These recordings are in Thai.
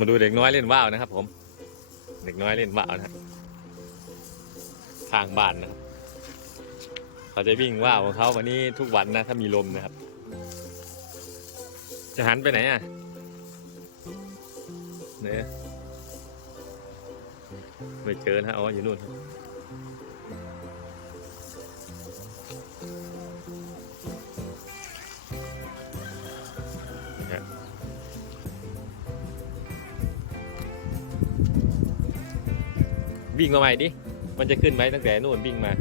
มาดูเด็กน้อยเล่นว่าวนะครับผม เด็กน้อยเล่นว่าวนะครับข้างบ้านนะครับเขาจะวิ่งว่าวของเขาวันนี้ทุกวันนะ ถ้ามีลมนะครับ จะหันไปไหนอะเนี่ยไม่เจอนะฮะอ๋ออยู่นู่นครับ วิ่งมาใหม่ดิ มันจะขึ้นไหมตั้งแต่นู่นวิ่งมา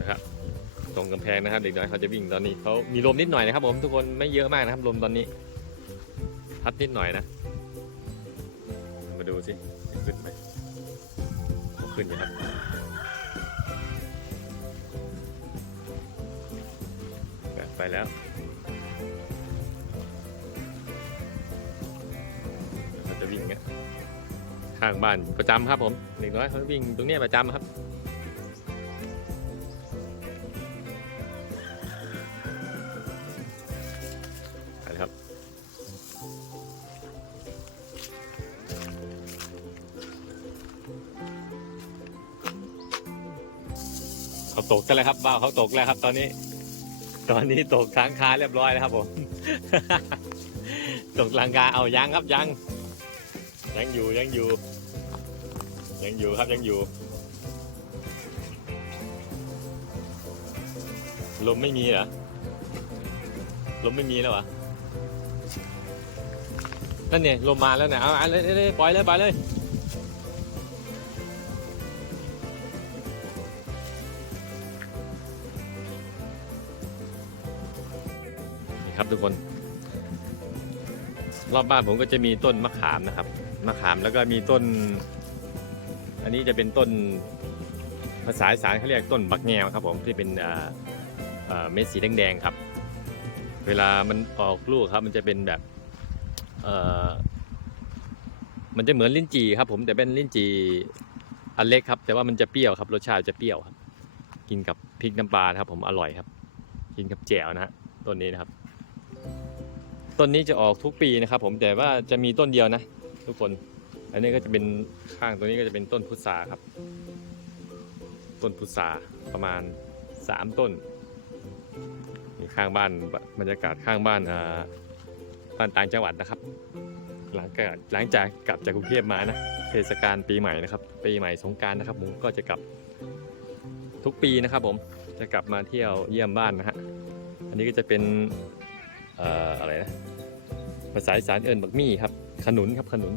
นะครับตรงกำแพงนะครับเด็กน้อยเขาจะวิ่งตอนนี้เขามีลมนิดหน่อยนะครับผมทุกคนไม่เยอะมากนะครับลมตอนนี้ พัดนิดหน่อยนะ มาดูสิขึ้นไหม ขึ้นนะครับไปแล้วเขาจะวิ่งเงี้ยข้างบ้านประจำครับผมเด็กน้อยเขาวิ่งตรงนี้ประจำครับ ตกกันเลยครับบ้าวเขาตกแล้วครับ ตอนนี้ ตอนนี้ตกค้างคาเรียบร้อยแล้วครับผม ตกลังกาเอายังครับยัง ยังอยู่ยังอยู่ ยังอยู่ครับยังอยู่ ลมไม่มีเหรอ ลมไม่มีแล้วเหรอนั่นเนี่ยลมมาแล้วเนี่ยเอาเอาเลยเลยเลยปล่อยเลยปล่อยเลย ครับทุกคน รอบบ้านผมก็จะมีต้นมะขามนะครับ มะขามแล้วก็มีต้น อันนี้จะเป็นต้นภาษาอีสานเขาเรียกต้นบักแงวครับ ผมที่เป็นเม็ดสีแดงๆครับ เวลามันออกลูกครับ มันจะเป็นแบบมันจะเหมือนลิ้นจี่ครับผมแต่เป็นลิ้นจี่อันเล็กครับ แต่ว่ามันจะเปรี้ยวครับรสชาติจะเปรี้ยวครับ กินกับพริกน้ำปลาครับ ผมอร่อยครับ กินกับแจ่วนะฮะต้นนี้นะครับ ต้นนี้จะออกทุกปีนะครับ ผมแต่ว่าจะมีต้นเดียวนะ ทุกคน อันนี้ก็จะเป็นข้างตัวนี้ก็จะเป็นต้นพุทราครับ ต้นพุทราประมาณสามต้นนี่ข้างบ้านบรรยากาศข้างบ้านอ่าบ้านต่างจังหวัดนะครับ หลังจากหลังจากกลับจากกรุงเทพมานะเทศกาลปีใหม่นะครับ ปีใหม่สงการนะครับผมก็จะกลับทุกปีนะครับ ผมจะกลับมาเที่ยวเยี่ยมบ้านนะฮะอันนี้ก็จะเป็น อะไรนะภาษาอีสานเอิญบักมี่ครับ ขนุนครับขนุน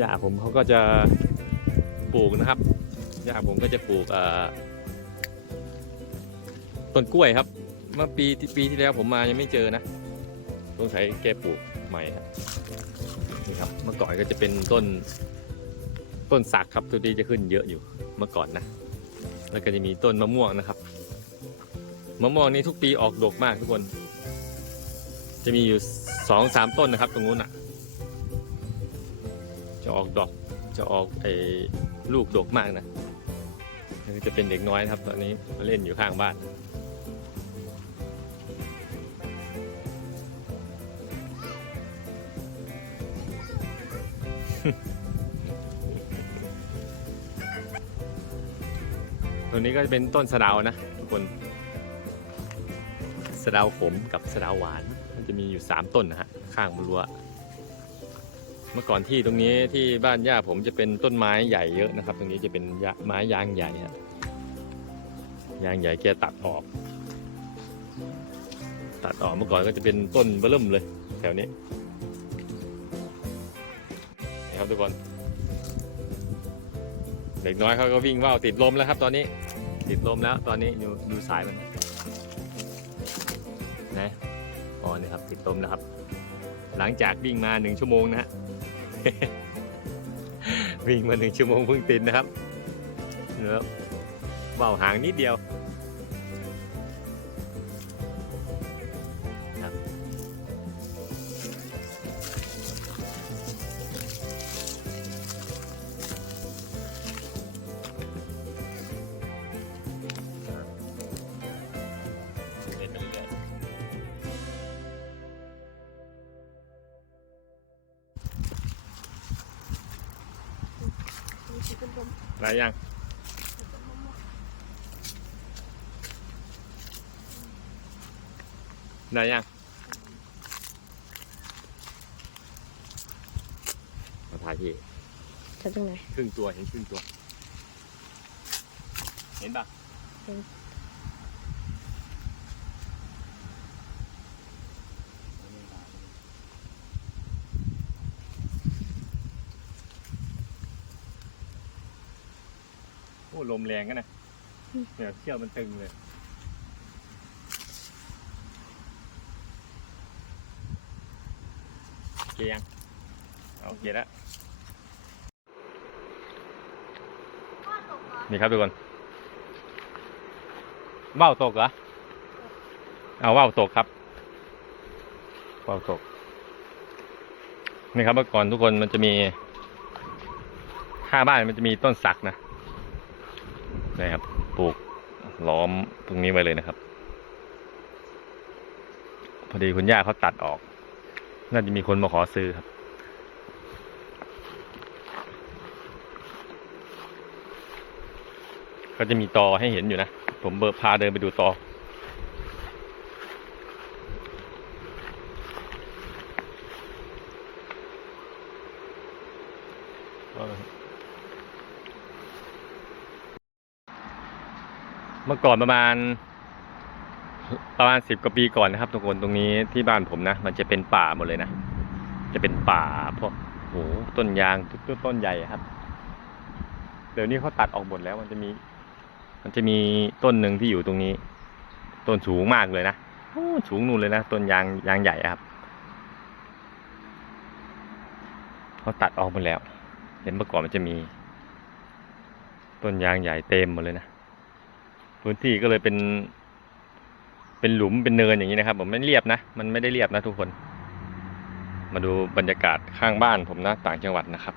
ย่าผมเขาก็จะปลูกนะครับย่าผมก็จะปลูกต้นกล้วยครับ เมื่อปีปีที่แล้วผมมายังไม่เจอนะสงสัยแกปลูกใหม่ครับนี่ครับ เมื่อก่อนก็จะเป็นต้นต้นสักครับตัวนี้จะขึ้นเยอะอยู่เมื่อก่อนนะ แล้วก็จะมีต้นมะม่วงนะครับมะม่วงนี่ทุกปีออกดกมากทุกคน จะมีอยู่สองสามต้นนะครับ ตรงนู้นอะ จะออกดอกจะออกไอ้ลูกดกมากนะนี่จะเป็นเด็กน้อยนะครับ ตอนนี้มาเล่นอยู่ข้างบ้านตัวนี้ก็จะเป็นต้นสะเดานะ ทุกคน สะเดาขมกับสะเดาหวานมัน จะมีอยู่ 3 ต้นนะฮะข้างรั้วเมื่อก่อนที่ตรงนี้ที่บ้านย่าผมจะเป็นต้นไม้ใหญ่เยอะนะครับ ตรงนี้จะเป็นยะไม้ยางใหญ่ฮะยางใหญ่แกตัดออก ตัดออกเมื่อก่อนก็จะเป็นต้นเบิ่มเลย แถวนี้นี่ครับทุกคนเด็กน้อยเขาก็วิ่งว่าวติดลมแล้วครับ ตอนนี้ ติดลมแล้วตอนนี้ดูดูสายมันนะนะ อ๋อนี่ครับติดลมนะครับ หลังจากวิ่งมาหนึ่งชั่วโมงนะฮะวิ่งมาหนึ่งชั่วโมงเพิ่งติดนะครับเนื้อเบาหางนิดเดียว ได้ยังได้ยังมาถ่ายที่จะตรงไหน ครึ่งตัวเห็นครึ่งตัว เห็นปะเห็น ลมแรงกันนะเนี่ยเชือกมันตึงเลยโอเคยังโอเคแล้วนี่ครับทุกคนว่าวตกเหรอเอาว่าวตกครับว่าวตกนี่ครับเมื่อก่อนทุกคนมันจะมีข้างบ้านมันจะมีต้นสักนะ นะครับปลูกล้อมตรงนี้ไว้เลยนะครับ พอดีคุณย่าเขาตัดออก น่าจะมีคนมาขอซื้อครับ ก็จะมีตอให้เห็นอยู่นะ ผมเบิร์พาเดินไปดูตอเเมื่อก่อนประมาณ ประมาณสิบกว่าปีก่อนนะครับ ทุกคนตรงนี้ที่บ้านผมนะ มันจะเป็นป่าหมดเลยนะ จะเป็นป่าพวกโหต้นยางต้นต้นใหญ่ครับ เดี๋ยวนี้เขาตัดออกหมดแล้วมันจะมี มันจะมีต้นหนึ่งที่อยู่ตรงนี้ ต้นสูงมากเลยนะสูงนู่นเลยนะต้นยางยางใหญ่ครับเขาตัดออกหมดแล้วเห็นเมื่อก่อนมันจะมี ต้นยางใหญ่เต็มหมดเลยนะ พื้นที่ก็เลยเป็น เป็นหลุมเป็นเนินอย่างนี้นะครับ ผมไม่เรียบนะ มันไม่ได้เรียบนะทุกคน มาดูบรรยากาศข้างบ้านผมนะ ต่างจังหวัดนะครับ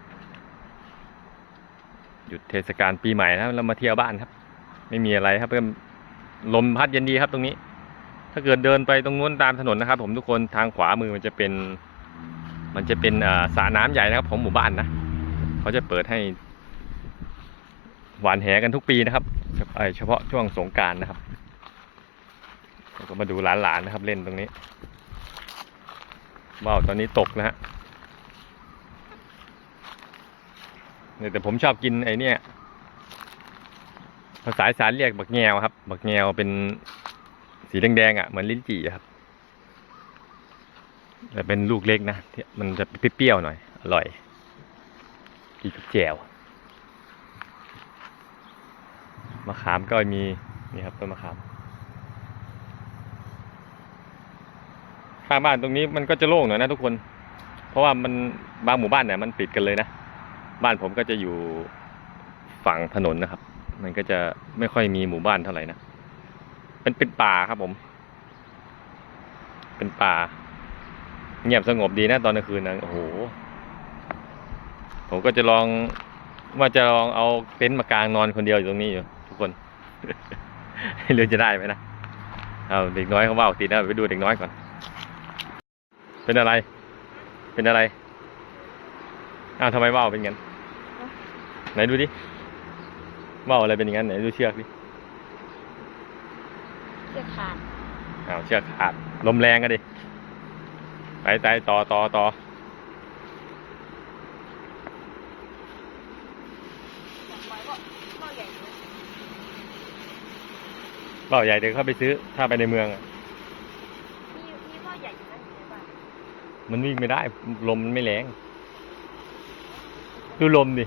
หยุดเทศกาลปีใหม่นะเรามาเที่ยวบ้านครับ ไม่มีอะไรครับเพื่อนลมพัดเย็นดีครับตรงนี้ ถ้าเกิดเดินไปตรงนู้นตามถนนนะครับ ผมทุกคนทางขวามือมันจะเป็น มันจะเป็นอ่าสระน้ำใหญ่นะครับของหมู่บ้านนะเขาจะเปิดให้หวานแหกันทุกปีนะครับ เฉพาะเฉพาะช่วงสงการนะครับเราก็มาดูหลานๆนะครับ เล่นตรงนี้ว้าวตอนนี้ตกนะฮะเนี่ยแต่ผมชอบกินไอ้นี่ภาษาสานเรียกบักแงวครับ บักแงวเป็นสีแดงๆอะเหมือนลิ้นจี่ครับแต่เป็นลูกเล็กนะที่มันจะเปรี้ยวๆหน่อย อร่อยกินกับแจ่ว มะขามก็มีนี่ครับต้นมะขามข้างบ้านตรงนี้มันก็จะโล่งหน่อยนะทุกคน เพราะว่ามันบางหมู่บ้านเนี่ยมันติดกันเลยนะ บ้านผมก็จะอยู่ฝั่งถนนนะครับ มันก็จะไม่ค่อยมีหมู่บ้านเท่าไหร่นะเป็นเป็นป่าครับผม เป็นป่า เงียบสงบดีนะตอนกลางคืนนะโอ้โห ผมก็จะลองว่าจะลองเอาเต็นท์มากางนอนคนเดียวอยู่ตรงนี้อยู่ ไม่รู้จะได้ไหมนะเอาเด็กน้อยเขาว่าวติดนะไปดูเด็กน้อยก่อน เป็นอะไร เป็นอะไรอ้าวทำไมว่าวเป็นงั้น ไหนดูดิว่าวอะไรเป็นอย่างนั้นไหนดูเชือกดิเชือกขาดอ้าวเชือกขาดลมแรงกันดิไปไปต่อต่อต่อ เบ่าใหญ่เดี๋ยวเข้าไปซื้อ ถ้าไปในเมืองอะมีมีว่าใหญ่อยู่นะอยู่ในบ้านมันวิ่งไม่ได้ ลมมันไม่แรง ดูลมดิ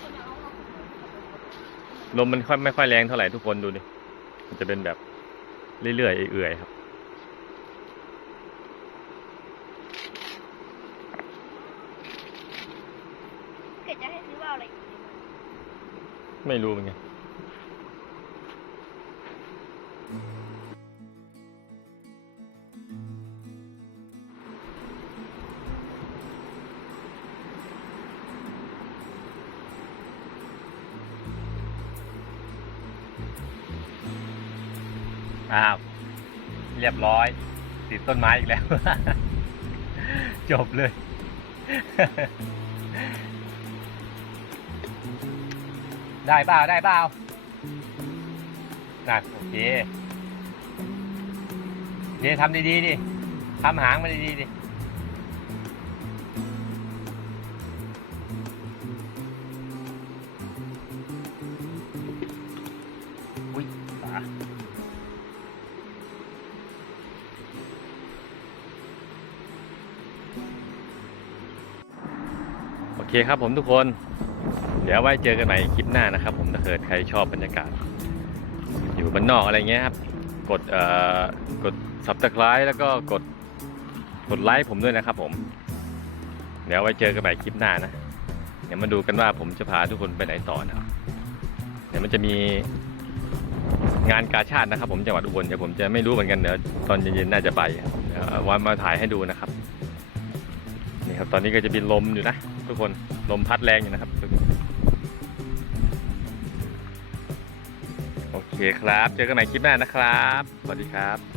คนเอาเอาลมมันค่อยไม่ค่อยแรงเท่าไหร่ทุกคนดูดิ มันจะเป็นแบบเรื่อยๆเอื่อยๆครับ เกิดจะให้ซื้อว่าวอะไรอีกเนี่ยไม่รู้เหมือนกัน อ้าวเรียบร้อย ติดต้นไม้อีกแล้ว จบเลย ได้เปล่าได้เปล่าน่ะโอเคเดี๋ยวทำดีๆดิทำหางมาดีๆดิ เคครับผมทุกคน เดี๋ยวไว้เจอกันใหม่คลิปหน้านะครับ ผมถ้าเกิดใครชอบบรรยากาศ อยู่บ้านนอกอะไรเงี้ยครับ กดเอ่อกด subscribe แล้วก็กดกดไลค์ผมด้วยนะครับ ผม เดี๋ยวไว้เจอกันใหม่คลิปหน้านะเดี๋ยวมาดูกันว่าผมจะพาทุกคนไปไหนต่อนะครับเดี๋ยวมันจะมีงานกาชาตินะครับ ผมจังหวัดอุบลเดี๋ยวผมจะไม่รู้เหมือนกันเดี๋ยวตอนเย็นๆน่าจะไปวันมาถ่ายให้ดูนะครับนี่ครับตอนนี้ก็จะมีลมอยู่นะ ทุกคนลมพัดแรงอยู่นะครับทุกคนโอเคครับ เจอกันใหม่คลิปหน้านะครับ สวัสดีครับ